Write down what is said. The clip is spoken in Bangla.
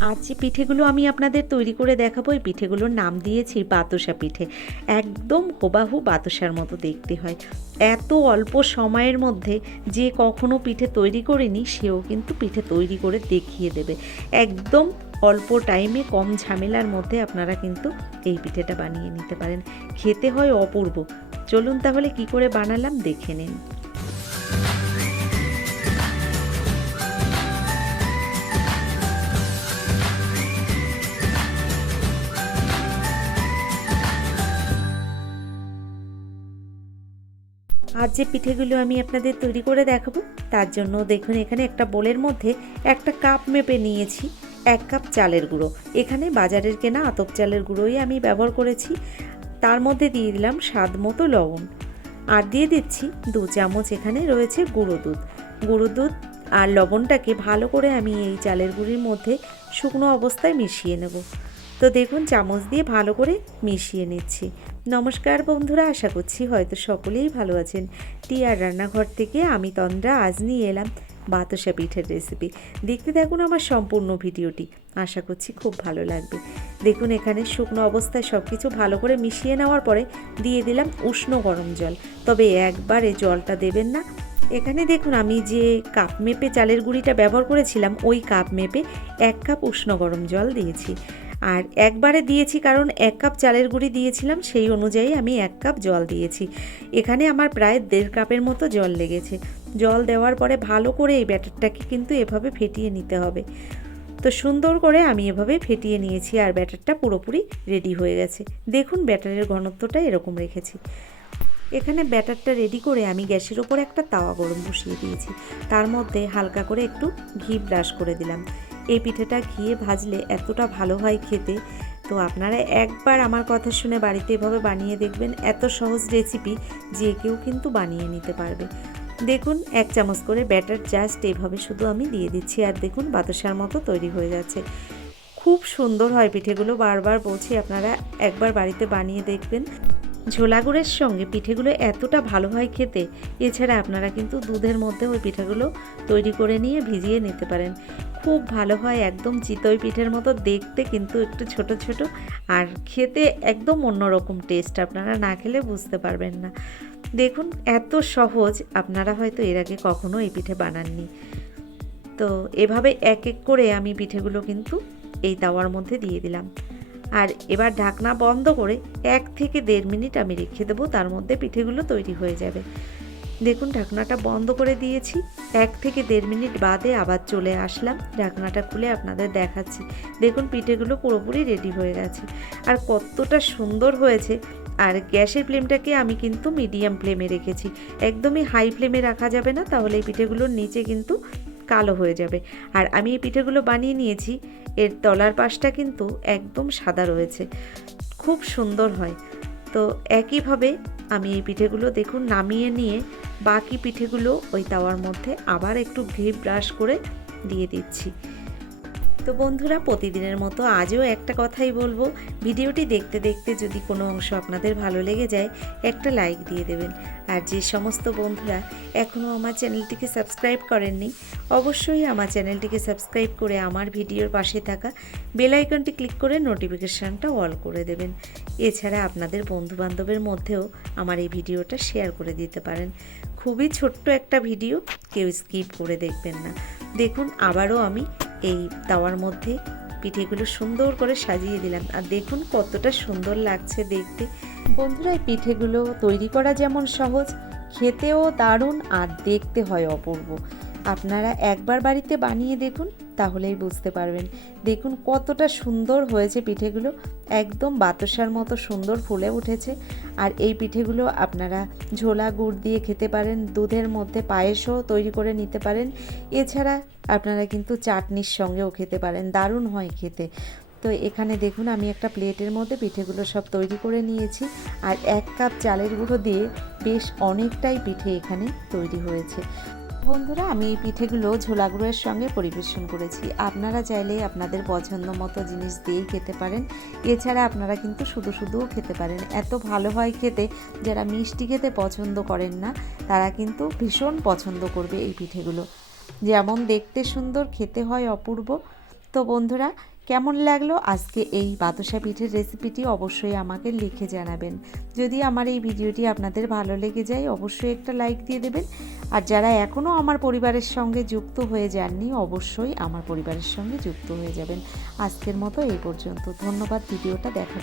আজ যে পিঠেগুলো আমি আপনাদের তৈরি করে দেখাবো, এই পিঠেগুলোর নাম দিয়েছি বাতাসা পিঠে। একদম হুবাহু বাতাসার মতো দেখতে হয়। এত অল্প সময়ের মধ্যে যে কখনো পিঠে তৈরি করেনি সেও কিন্তু পিঠে তৈরি করে দেখিয়ে দেবে। একদম অল্প টাইমে কম ঝামেলার মধ্যে আপনারা কিন্তু এই পিঠেটা বানিয়ে নিতে পারেন। খেতে হয় অপূর্ব। চলুন তাহলে কি করে বানালাম দেখে নিন। আজ যে পিঠেগুলো আমি আপনাদের তৈরি করে দেখাবো তার জন্য দেখুন, এখানে একটা বোলের মধ্যে একটা কাপ মেপে নিয়েছি 1 কাপ চালের গুঁড়ো। এখানে বাজারের কেনা আতপ চালের গুঁড়োই আমি ব্যবহার করেছি। তার মধ্যে দিয়ে দিলাম স্বাদ মতো লবণ, আর দিয়ে দিচ্ছি 2 চামচ এখানে রয়েছে গুঁড়ো দুধ। গুঁড়ো দুধ আর লবণটাকে ভালো করে আমি এই চালের গুঁড়ির মধ্যে শুকনো অবস্থায় মিশিয়ে নেব। তো দেখুন, চামচ দিয়ে ভালো করে মিশিয়ে নিচ্ছি। নমস্কার বন্ধুরা, আশা করছি হয়তো সকলেই ভালো আছেন। টিয়ার রান্নাঘর থেকে আমি তন্দ্রা আজ নিয়ে এলাম বাতাসা পিঠের রেসিপি। দেখতে থাকুন আমার সম্পূর্ণ ভিডিওটি, আশা করছি খুব ভালো লাগবে। দেখুন, এখানে শুকনো অবস্থায় সব কিছু ভালো করে মিশিয়ে নেওয়ার পরে দিয়ে দিলাম উষ্ণ গরম জল। তবে একবারে জলটা দেবেন না। এখানে দেখুন, আমি যে কাপ মেপে চালের গুঁড়িটা ব্যবহার করেছিলাম ওই কাপ মেপে 1 কাপ উষ্ণ গরম জল দিয়েছি। আর একবারে দিয়েছি কারণ 1 কাপ চালের গুঁড়ি দিয়েছিলাম, সেই অনুযায়ী আমি 1 কাপ জল দিয়েছি। এখানে আমার প্রায় 1.5 কাপের মতো জল লেগেছে। জল দেওয়ার পরে ভালো করে এই ব্যাটারটাকে কিন্তু এভাবে ফেটিয়ে নিতে হবে। তো সুন্দর করে আমি এভাবে ফেটিয়ে নিয়েছি আর ব্যাটারটা পুরোপুরি রেডি হয়ে গেছে। দেখুন, ব্যাটারের ঘনত্বটা এরকম রেখেছি। এখানে ব্যাটারটা রেডি করে আমি গ্যাসের ওপর একটা তাওয়া গরম বসিয়ে দিয়েছি। তার মধ্যে হালকা করে একটু ঘি ব্রাশ করে দিলাম। এই পিঠেটা ঘিয়ে ভাজলে এতটা ভালো হয় খেতে। তো আপনারা একবার আমার কথা শুনে বাড়িতে এভাবে বানিয়ে দেখবেন। এত সহজ রেসিপি যে কেউ কিন্তু বানিয়ে নিতে পারবে। দেখুন, 1 চামচ করে ব্যাটার জাস্ট এভাবে শুধু আমি দিয়ে দিচ্ছি, আর দেখুন বাতাসার মতো তৈরি হয়ে যাচ্ছে। খুব সুন্দর হয় পিঠেগুলো, বারবার বলছি আপনারা একবার বাড়িতে বানিয়ে দেখবেন। ঝোলা গুড়ের সঙ্গে পিঠেগুলো এতটা ভালো হয় খেতে। এছাড়া আপনারা কিন্তু দুধের মধ্যে ওই পিঠাগুলো তৈরি করে নিয়ে ভিজিয়ে নিতে পারেন। খুব ভালো হয়, একদম চিতই পিঠের মতো দেখতে, কিন্তু একটু ছোট ছোট, আর খেতে একদম অন্যরকম টেস্ট। আপনারা না খেলে বুঝতে পারবেন না। দেখুন, এত সহজ, আপনারা হয়তো এর আগে কখনো এই পিঠে বানাননি। তো এভাবে এক এক করে আমি পিঠেগুলো কিন্তু এই তাওয়ার মধ্যে দিয়ে দিলাম। আর এবার ঢাকনা বন্ধ করে 1 থেকে 1.5 মিনিট আমি রেখে দেবো, তার মধ্যে পিঠেগুলো তৈরি হয়ে যাবে। দেখুন, ঢাকনাটা বন্ধ করে দিয়েছি। 1 থেকে 1.5 মিনিট বাদে আবার চলে আসলাম, ঢাকনাটা খুলে আপনাদের দেখাচ্ছি। দেখুন, পিঠেগুলো পুরোপুরি রেডি হয়ে গেছে আর কতটা সুন্দর হয়েছে। আর গ্যাসের ফ্লেমটাকে আমি কিন্তু মিডিয়াম ফ্লেমে রেখেছি। একদমই হাই ফ্লেমে রাখা যাবে না, তাহলে এই পিঠেগুলোর নিচে কিন্তু কালো হয়ে যাবে। আর আমি এই পিঠেগুলো বানিয়ে নিয়েছি, এর তলার পাশটা কিন্তু একদম সাদা রয়েছে, খুব সুন্দর হয়। তো একইভাবে আমি এই পিঠেগুলো দেখুন নামিয়ে নিয়ে বাকি পিঠেগুলো ওই তাওয়ার মধ্যে আবার একটু ঘি ব্রাশ করে দিয়ে দিচ্ছি। তো বন্ধুরা, প্রতিদিনের মতো আজও একটা কথাই বলবো, ভিডিওটি দেখতে দেখতে যদি কোনো অংশ আপনাদের ভালো লেগে যায় একটা লাইক দিয়ে দেবেন। আর যে সমস্ত বন্ধুরা এখনও আমার চ্যানেলটিকে সাবস্ক্রাইব করেননি, অবশ্যই আমার চ্যানেলটিকে সাবস্ক্রাইব করে আমার ভিডিওর পাশে থাকা বেল আইকনটি ক্লিক করে নোটিফিকেশানটা অল করে দেবেন। এছাড়া আপনাদের বন্ধুবান্ধবের মধ্যেও আমার এই ভিডিওটা শেয়ার করে দিতে পারেন। খুবই ছোট্ট একটা ভিডিও, কেউ স্কিপ করে দেখবেন না। দেখুন, আবারও আমি এই তাওয়ার মধ্যে পিঠেগুলো সুন্দর করে সাজিয়ে দিলাম, আর দেখুন কতটা সুন্দর লাগছে দেখতে। বন্ধুরা, এই পিঠেগুলো তৈরি করা যেমন সহজ, খেতেও দারুণ আর দেখতে হয় অপূর্ব। আপনারা একবার বাড়িতে বানিয়ে দেখুন, তাহলেই বুঝতে পারবেন। দেখুন কতটা সুন্দর হয়েছে পিঠেগুলো, একদম বাতাসার মতো সুন্দর ফুলে উঠেছে। আর এই পিঠেগুলো আপনারা ঝোলা গুড় দিয়ে খেতে পারেন, দুধের মধ্যে পায়েসও তৈরি করে নিতে পারেন। এছাড়া আপনারা কিন্তু চাটনির সঙ্গেও খেতে পারেন, দারুণ হয় খেতে। তো এখানে দেখুন, আমি একটা প্লেটের মধ্যে পিঠেগুলো সব তৈরি করে নিয়েছি, আর 1 কাপ চালের গুঁড়ো দিয়ে বেশ অনেকটাই পিঠে এখানে তৈরি হয়েছে। বন্ধুরা, আমি এই পিঠেগুলো ঝোলা গুঁড়োর সঙ্গে পরিবেশন করেছি। আপনারা চাইলে আপনাদের পছন্দ মতো জিনিস দিয়েই খেতে পারেন। এছাড়া আপনারা কিন্তু শুধু শুধুও খেতে পারেন, এত ভালো হয় খেতে। যারা মিষ্টি খেতে পছন্দ করেন না তারা কিন্তু ভীষণ পছন্দ করবে এই পিঠেগুলো। যেমন দেখতে সুন্দর, খেতে হয় অপূর্ব। তো তো বন্ধুরা, কেমন লাগলো আজকে এই বাতাসা পিঠের রেসিপিটি অবশ্যই আমাকে লিখে জানাবেন। যদি আমার এই ভিডিওটি আপনাদের ভালো লেগে যায় অবশ্যই একটা লাইক দিয়ে দেবেন। আর যারা এখনও আমার পরিবারের সঙ্গে যুক্ত হয়ে যাননি অবশ্যই আমার পরিবারের সঙ্গে যুক্ত হয়ে যাবেন। আজকের মতো এই পর্যন্ত। ধন্যবাদ ভিডিওটা দেখার